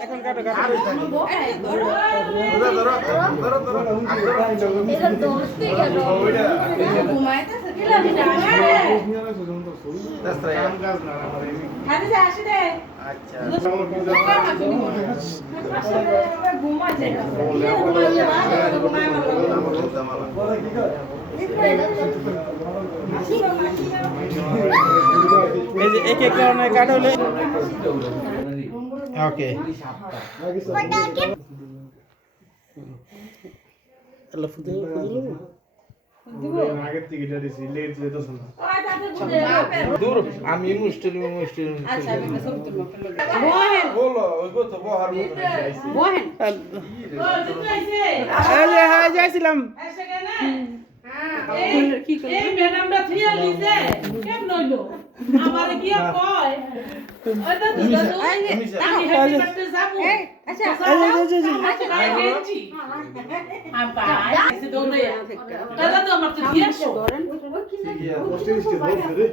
এখন কাটো কাটো এই যে এক এক কারণে কাটলে ওকে আল্লাহ ফুদে আগের থেকে এটা দিছি লেট যেতেছ না দূর আমি মুস্টেল আচ্ছা আমি সব তো বহেন বলো ওইগো তো বহার মতো আইছি বহেন এই যে হ্যাঁ যাইছিলাম এই ম্যাডামটা থিয়া লিছে কেন নইলো আমারে কি কয় ওটা তো দাদু আমি হেডি করতে যাব আচ্ছা আই গেছি আপা আইছে দৌড়ে দাদা তো আমার তো থিয়া ধরেন পোস্টে দিছি বলছে রে